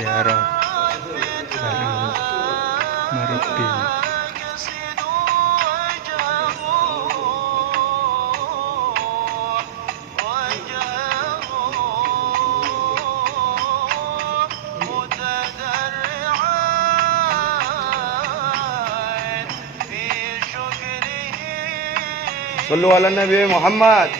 Ziarah bareng Marabi. صلوا على النبي محمد.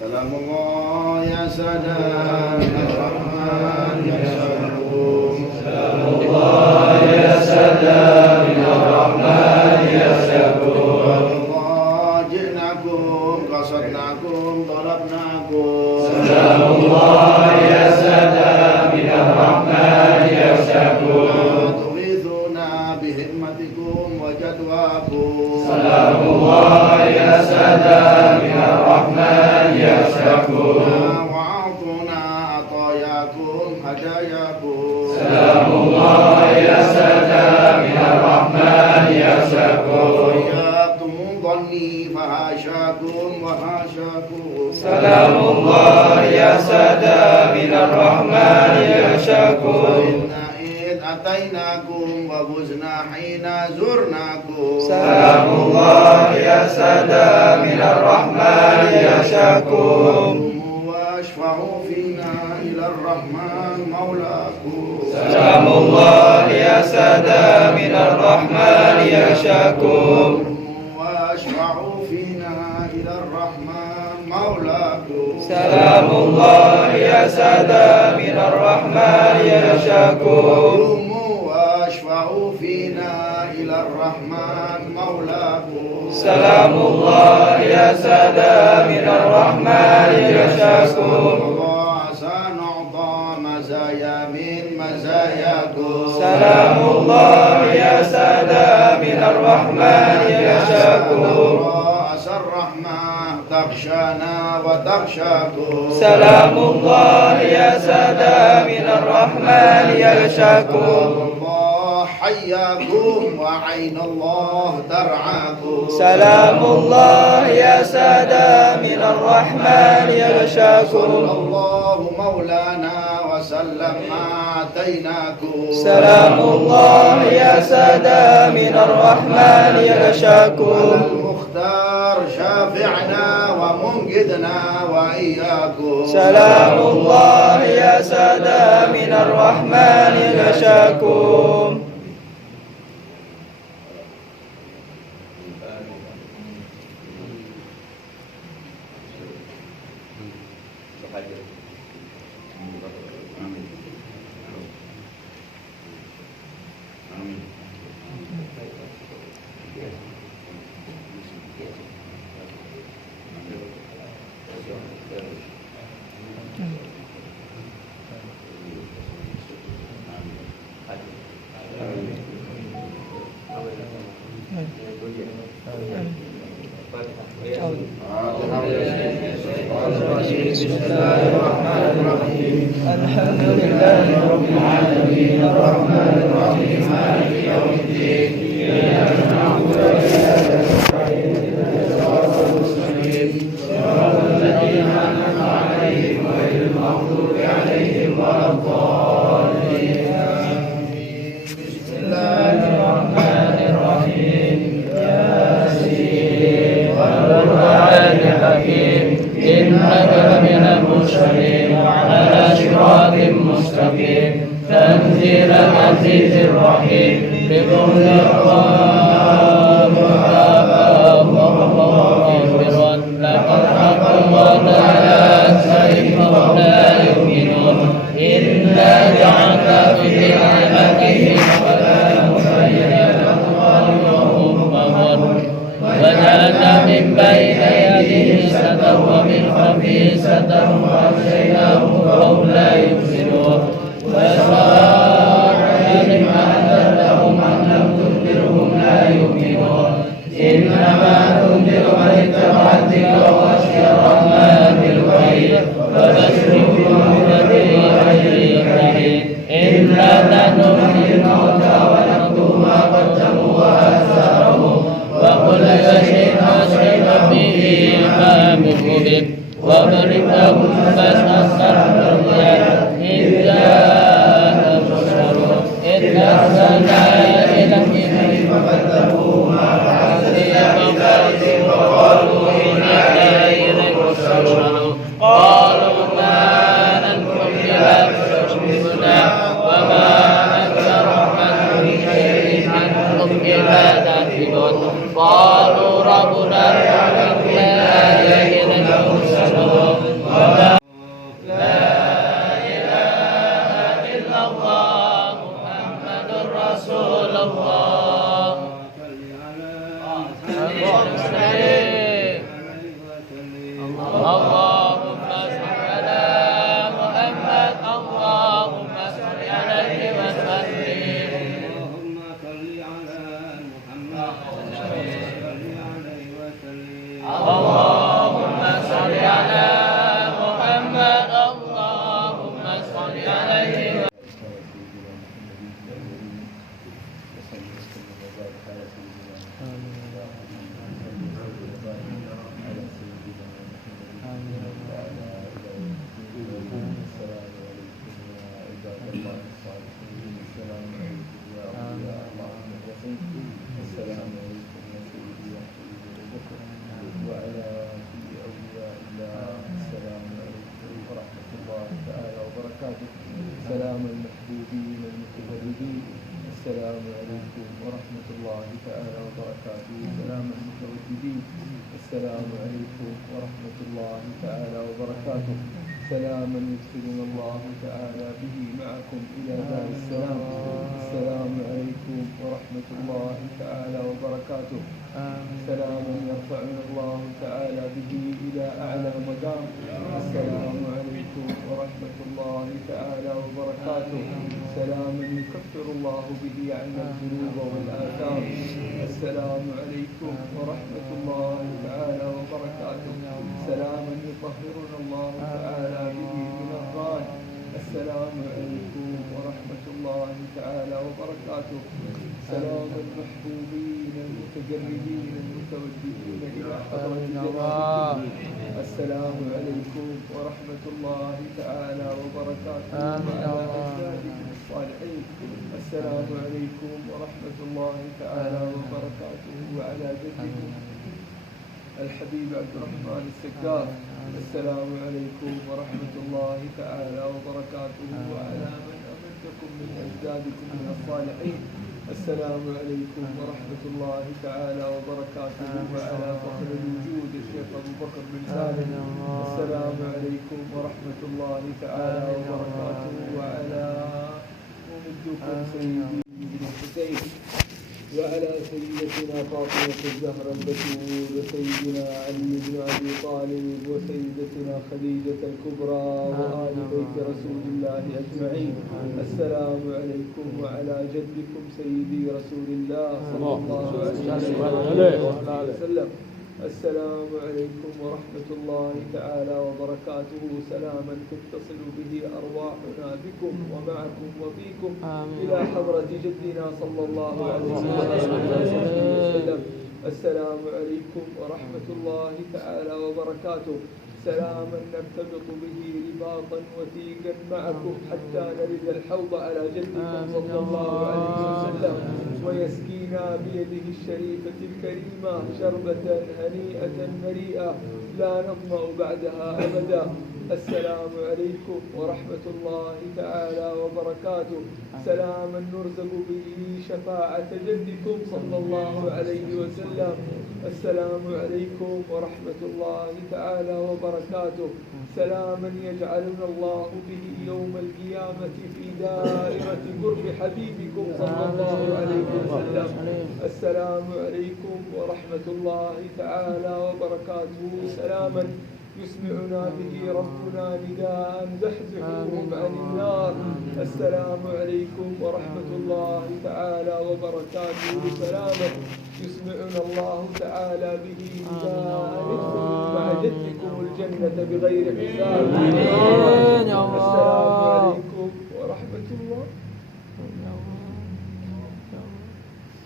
سلام الله يا سلام الرحمن يا شكور. سلام الله يا سلام الرحمن يا شكور. الله جئناكم قصدناكم ضربناكم. سلام الله يا سلام الرحمن يا شكور. تغيثنا بهمتكم وجدواكم. سلام الله يا سلام الرحمن يا شكور. وعطنا عطاياكم هداياكم. سلام الله يا سلام الرحمن يا شكور. وإياكم ظني فهاشاكم وهاشاكم. سلام الله يا سلام الرحمن يا شكور. إذ أتيناكم وفزنا حين زرناكم. سلام الله يا سلام الرحمن يا شكور. واشفعوا فينا إلى الرحمن مولاكم. سلام الله يا سلام الرحمن يا شكور. واشفعوا فينا إلى الرحمن مولاكم. سلام الله يا سلام الرحمن يا شكور. واشفعوا الرحمن مولاكم. سلام الله يا سادة من الرحمن يشاكم. سنعطى مزايا من مزاياكم. سلام الله يا سادة من الرحمن يشاكم. رأس الرحمة تغشانا وتغشاكم. سلام الله يا سادة من الرحمن يشاكم. الله حياكم وعين الله ترعاكم. سلام الله يا سادة من الرحمن يغشاكم. الله مولانا وسلم ما آتيناكم. سلام الله يا سادة من الرحمن يغشاكم. المختار شافعنا ومنقذنا وإياكم. سلام الله يا سادة من الرحمن يغشاكم. بسم الله الرحمن الرحيم. الحمد لله رب العالمين الرحمن الرحيم مالك يوم الدين. إياك نعبد وإياك نستعين اهدنا الصراط المستقيم صراط الذين أنعمت عليهم غير المغضوب عليهم ولا الضالين. بسم الله الرحمن الرحيم. ياسين والقرآن الحكيم إنك لمن المرسلين على صراط مستقيم تنزيل العزيز الرحيم بقول الله مغفرا لقد حق الله على أكثرهم لا يؤمنون إنا جعلنا في أعناقهم ولا مبين لهم وهم وجعلنا من بين يديه سدا ومن خلفه سدا وأغشيناهم فهم لا يبصرون وسواء عليهم أنذرتهم أم لم تنذرهم لا يؤمنون إنما تنذر من اتبع الذكر وخشي الرحمن بالغيب فبشره بمغفرة أجر كريم. إنا نحن نحيي الموتى ونكتب ما قدموا وآثارهم وكل شيء أحصينا به إمام مبين. واضرب لهم مثلا إذ جاء المرسلون إذ أرسلنا إليهم فكذبوهما فعزيهم فقالوا إنا إليكم مرسلون. قالوا ما أنتم بها تشركون وما أكثر من شيء أنتم بها تعقلون. قالوا ربنا يعلم ما إلينا المرسلون. لا إله إلا الله محمد رسول الله. اللهم صل على محمد اللهم صل عليه وسلم. اللهم صل على محمد اللهم صل عليه سلام المحبوبين المتفردين. السلام عليكم ورحمة الله تعالى وبركاته. سلام المترددين. السلام عليكم ورحمة الله تعالى وبركاته. سلاما يدخلنا الله تعالى به معكم إلى دار السلام. السلام عليكم ورحمة ورحمة الله تعالى وبركاته. سلام يرفعنا الله تعالى به إلى أعلى مقام. السلام عليكم ورحمة الله تعالى وبركاته. سلام يكفر الله به عنا الذنوب والآثام. السلام عليكم ورحمة الله تعالى وبركاته. سلام يطهرنا الله تعالى به من الظان. السلام عليكم ورحمة الله تعالى وبركاته. سلام المحبوبين المتجردين المتوجهين إلى حضرة جنابكم. السلام عليكم ورحمة الله تعالى وبركاته. وعلى أجدادكم الصالحين. السلام عليكم ورحمة الله تعالى وبركاته. وعلى جدكم الحبيب عبد الرحمن السكار. السلام عليكم ورحمة الله تعالى وبركاته. وعلى من أمدكم من أجدادكم من الصالحين. السلام عليكم ورحمة الله تعالى وبركاته. وعلى فخر الوجود الشيخ أبو بكر بن سالم. السلام عليكم ورحمة الله تعالى وبركاته. وعلى ممدكم سيدي بن حسين، وعلى سيدتنا فاطمة الزهراء البتول، وسيدنا علي بن أبي طالب، وسيدتنا خديجة الكبرى، وآل بيت رسول الله أجمعين. السلام عليكم وعلى جدكم سيدي رسول الله صلى الله عليه وسلم. السلام عليكم ورحمة الله تعالى وبركاته. سلاما تتصل به أرواحنا بكم ومعكم وفيكم إلى حضرة جدنا صلى الله عليه وسلم. السلام عليكم ورحمة الله تعالى وبركاته. سلاما نرتبط به رباطا وثيقا معكم حتى نرد الحوض على جدكم صلى الله عليه وسلم، ويسقينا بيده الشريفة الكريمة شربة هنيئة مريئة لا نظمأ بعدها أبدا. السلام عليكم ورحمة الله تعالى وبركاته. سلاما نرزق به شفاعة جدكم صلى الله عليه وسلم. السلام عليكم ورحمة الله تعالى وبركاته. سلاما يجعلنا الله به يوم القيامة في دائرة قرب حبيبكم صلى الله عليه وسلم. السلام عليكم ورحمة الله تعالى وبركاته. سلاما يسمعنا به ربنا نداء زحزحوهم عن النار. السلام عليكم ورحمة الله تعالى وبركاته. سلاما يسمعنا الله تعالى به نداء ادخلوا مع جدكم الجنة بغير حساب. السلام عليكم ورحمة الله.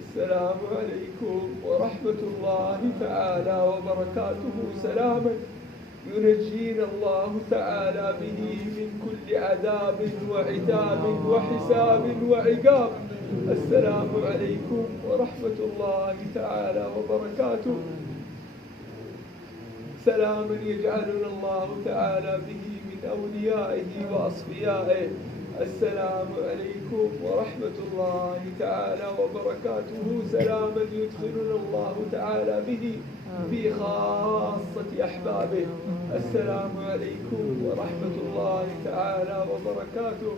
السلام عليكم ورحمة الله تعالى وبركاته. سلاما ينجينا الله تعالى به من كل عذاب وعتاب وحساب وعقاب. السلام عليكم ورحمة الله تعالى وبركاته. سلاما يجعلنا الله تعالى به من أوليائه وأصفيائه. السلام عليكم ورحمة الله تعالى وبركاته. سلاما يدخلنا الله تعالى به في خاصة أحبابه. السلام عليكم ورحمة الله تعالى وبركاته.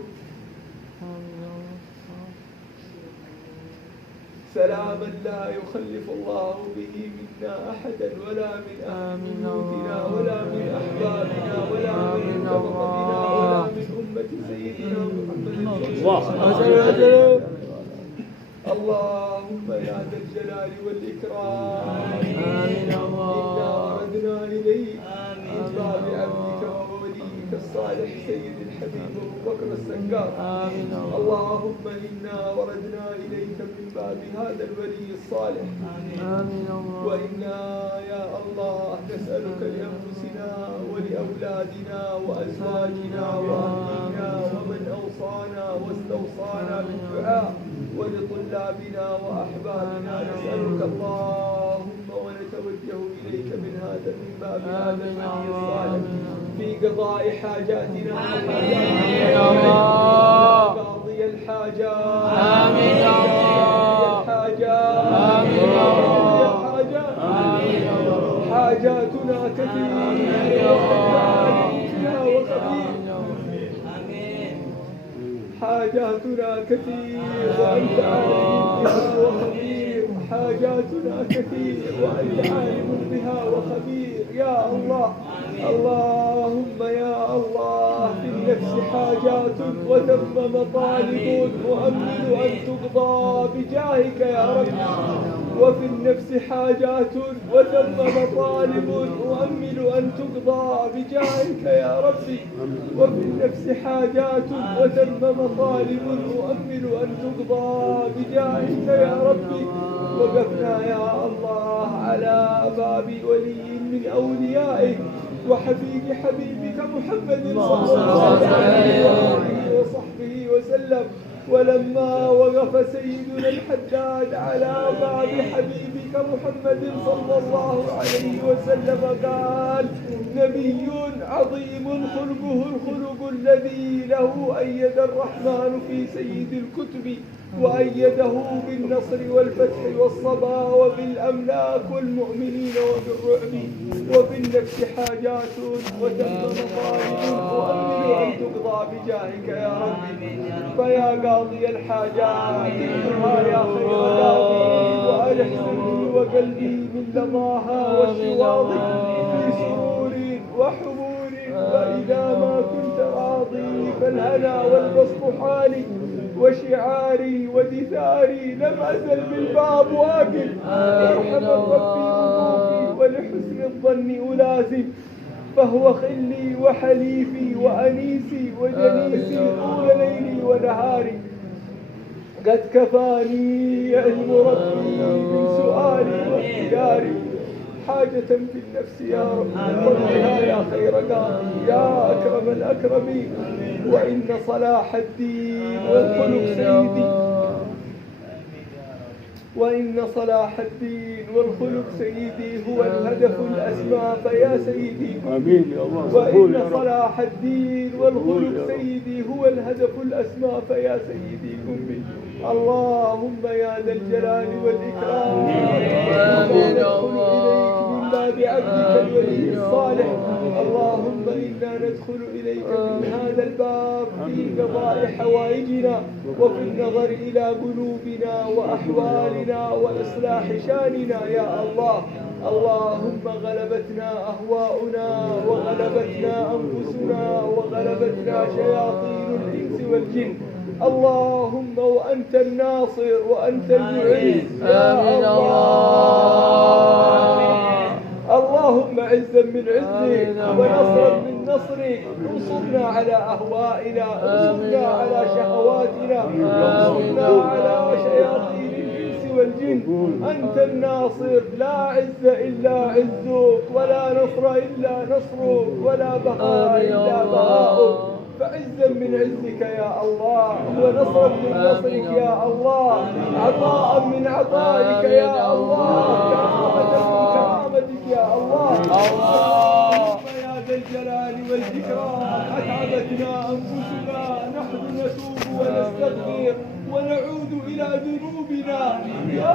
سلاما لا يخلف الله به منا أحدا ولا من أهل بيوتنا ولا من أحبابنا ولا من كرمنا ولا من أمة سيدنا محمد صلى الله عليه وسلم. اللهم يا ذا الجلال والإكرام إنا أردنا إليك من باب عبدك ووليك الصالح سيد الحبيب أبو بكر السكار. اللهم إنا وردنا إليك من باب هذا الولي الصالح. وإنا يا الله نسألك لأنفسنا ولأولادنا وأزواجنا وأهلنا ومن أوصانا واستوصانا بالدعاء ولطلابنا وأحبابنا. نسألك اللهم ونتوجه إليك من باب هذا الولي الصالح في قضاء حاجاتنا قاضي الحاجات. آمين يا الله. حاجاتنا كثيرة حاجاتنا كثير وأنت عالم بها وخبير، حاجاتنا كثير وأنت عالم بها وخبير يا الله. اللهم يا الله في النفس حاجات وثم مطالب وأمل أن تقضى بجاهك يا رب. وفي النفس حاجات وثم مطالب وأمل أن تقضى بجاهك يا ربي. وفي النفس حاجات وثم مطالب وأمل أن تقضى بجاهك يا ربي. وقفنا يا الله على باب ولي من أوليائك وحبيب حبيبك محمد صلى الله عليه وصحبه وسلم. ولما وقف سيدنا الحداد على باب حبيبك محمد صلى الله عليه وسلم قال: نبي عظيم خلقه الخلق الذي له أيد الرحمن في سيد الكتب، وأيده بالنصر والفتح والصبا وبالأملاك والمؤمنين وبالرعب. وفي النفس حاجات وتم مطالب وأمل أن تقضى بجاهك يا ربي. فيا قاضي الحاجات اكتبها يا خير قاضي، وأرح سري وقلبي من لظاها والشواظ في سرور وحبور. فإذا ما كنت راضي فالهنا والبسط حالي وشعاري ودثاري. لم أزل بالباب واقف ارحم ربي وقوفي ولحسن الظن ألازم. فهو خلي وحليفي وأنيسي وجنيسي طول ليلي ونهاري. قد كفاني علم ربي من سؤالي واختياري. حاجة في النفس يا رب قلها يا خير قاضي يا أكرم الأكرمين. وإن صلاح الدين والخلق سيدي، وإن صلاح الدين والخلق سيدي هو الهدف الأسمى فيا سيدي. آمين يا الله. وإن صلاح الدين والخلق سيدي هو الهدف الأسمى فيا سيدي قم بي. اللهم يا ذا الجلال والإكرام آمين يا الله. بعبدك الولي الصالح. اللهم إنا ندخل إليك من هذا الباب في قضاء حوائجنا وفي النظر إلى قلوبنا وأحوالنا وإصلاح شاننا يا الله. اللهم غلبتنا أهواؤنا وغلبتنا أنفسنا وغلبتنا شياطين الإنس والجن. اللهم وأنت الناصر وأنت المعز يا الله. اللهم عزا من عزك ونصرا من نصرك. انصرنا على أهوائنا، انصرنا على شهواتنا، انصرنا على شياطين الإنس والجن. أنت الناصر، لا عز إلا عزك، ولا نصر إلا نصرك، ولا بقاء إلا بقاؤك. فعزا من عزك يا الله، ونصرا من نصرك يا الله، عطاء من عطائك يا الله، كرامة من كرامتك يا الله. يا ذا الجلال والإكرام أتعبتنا أنفسنا، نحن نتوب ونستغفر ونعود إلى ذنوبنا يا